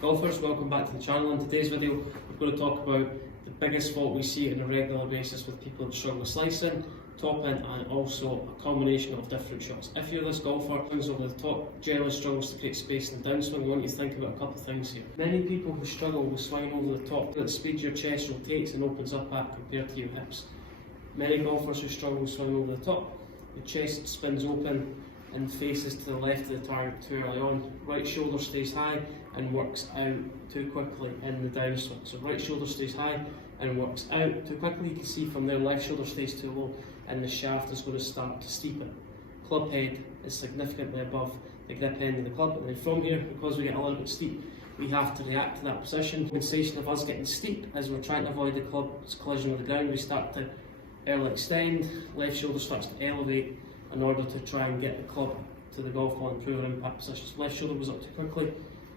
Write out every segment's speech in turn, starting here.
Golfers, welcome back to the channel. In today's video we're going to talk about the biggest fault we see on a regular basis with people that struggle with slicing, top in, and also a combination of different shots. If you're this golfer who swings over the top, generally struggles to create space in the downswing, I want you to think about a couple of things here. Many people who struggle with swinging over the top, the speed your chest rotates and opens up at compared to your hips. Many golfers who struggle with swinging over the top, the chest spins open and faces to the left of the target too early on. Right shoulder stays high and works out too quickly in the downswing. So right shoulder stays high and works out too quickly. You can see from there left shoulder stays too low and the shaft is going to start to steepen. Club head is significantly above the grip end of the club, and then from here, because we get a little bit steep, we have to react to that position. The sensation of us getting steep as we're trying to avoid the club's collision with the ground, we start to early extend, left shoulder starts to elevate in order to try and get the club to the golf ball and improve our impact position. So left shoulder goes up too quickly,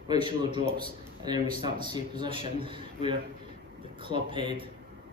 right shoulder drops, and then we start to see a position where the club head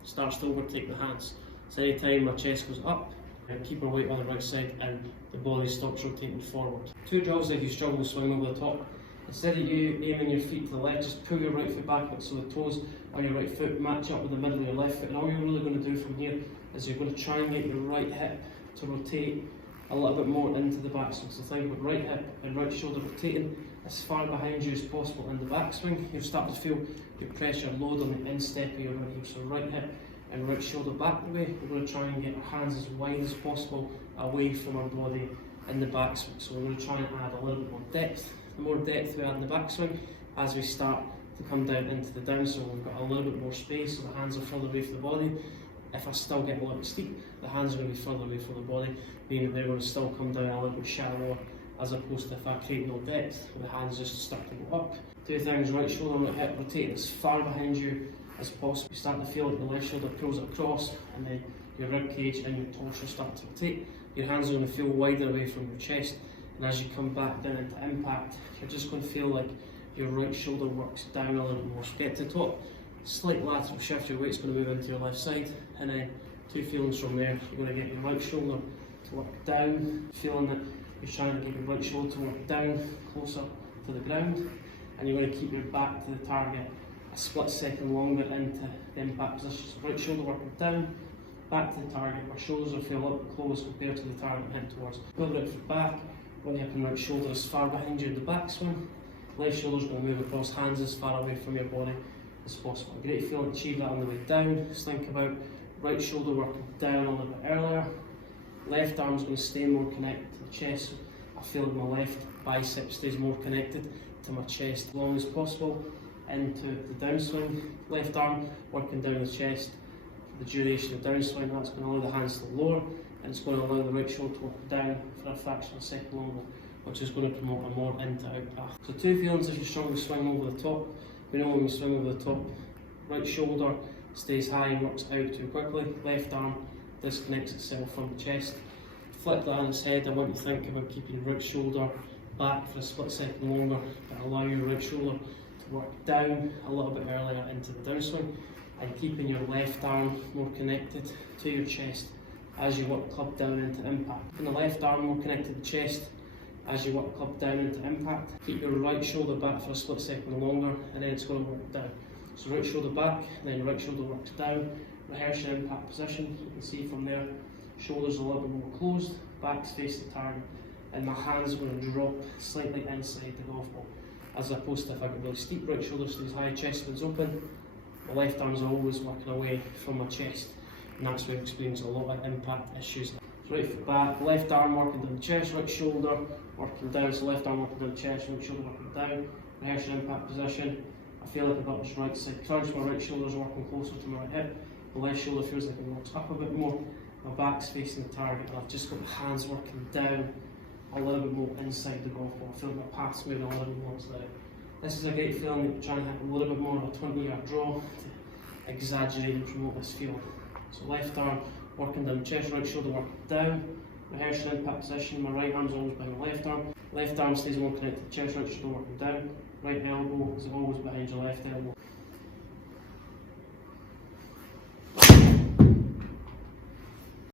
starts to overtake the hands. So any time our chest goes up, and keep our weight on the right side and the body stops rotating forward. Two jobs if you struggle to swing over the top. Instead of you aiming your feet to the left, just pull your right foot back so the toes on your right foot match up with the middle of your left foot. And all you're really going to do from here is you're going to try and get your right hip to rotate a little bit more into the backswing. So think about right hip and right shoulder rotating as far behind you as possible in the backswing. You'll start to feel your pressure load on the instep of your right hip. So right hip and right shoulder back the way. We're going to try and get our hands as wide as possible away from our body in the backswing. So we're going to try and add a little bit more depth. The more depth we add in the backswing, as we start to come down into the downswing, we've got a little bit more space, so the hands are further away from the body. If I still get a little bit steep, the hands are going to be further away from the body, meaning that they're going to still come down a little bit shallower, as opposed to if I create no depth, the hands just start to go up. Two things, right shoulder, right hip, rotate as far behind you as possible. You start to feel like the left shoulder pulls it across, and then your rib cage and your torso start to rotate. Your hands are going to feel wider away from your chest, and as you come back down into impact, you're just going to feel like your right shoulder works down a little bit more. So get to the top, slight lateral shift, your weight's going to move into your left side, and then two feelings from there. You're going to get your right shoulder to work down, feeling that you're trying to get your right shoulder to work down closer to the ground, and you're going to keep your back to the target a split second longer into the impact position. So right shoulder working down, back to the target. Our shoulders will feel a little bit close compared to the target head towards. Pull the right foot back, run the up and right shoulder as far behind you in the backswing. Left shoulder's going to move across, hands as far away from your body as possible. A great feeling to achieve that on the way down. Just think about right shoulder working down a little bit earlier. Left arm's going to stay more connected to the chest. I feel like my left bicep stays more connected to my chest as long as possible into the downswing. Left arm working down the chest for the duration of the downswing. That's going to allow the hands to lower, and it's going to allow the right shoulder to work down for a fraction of a second longer, which is going to promote a more in to out path. So two feelings if you struggle to swing over the top. We know when we swing over the top, right shoulder stays high and works out too quickly. Left arm disconnects itself from the chest. Flip that on its head. I want you to think about keeping your right shoulder back for a split second longer, but allow your right shoulder to work down a little bit earlier into the downswing, and keeping your left arm more connected to your chest as you work the club down into impact. And the left arm more connected to the chest as you work the club down into impact. Keep your right shoulder back for a split second longer, and then it's going to work down. So right shoulder back, and then right shoulder works down. Rehearse your impact position. You can see from there, shoulders a little bit more closed, back's face the target, and my hands are going to drop slightly inside the golf ball. As opposed to if I get really steep, right shoulder stays high, chest spins open, the left arm's always working away from my chest, and that's where I experience a lot of impact issues. So right foot back, left arm working down the chest, right shoulder working down, so left arm working down the chest, right shoulder working down. Rehearse your impact position. I feel like I've got this right side crunch, my right shoulder's working closer to my right hip, the left shoulder feels like it works up a bit more, my back's facing the target, and I've just got my hands working down a little bit more inside the golf ball. I feel like my path's moving a little bit more down. This is a great feeling that you're trying to hit a little bit more of a 20-yard draw to exaggerate and promote this feeling. So left arm working down the chest, right shoulder working down. Rehearse your impact position. My right arm's always behind the left arm. Left arm stays more connected to the chest, right shoulder working down. Right elbow is always behind your left elbow.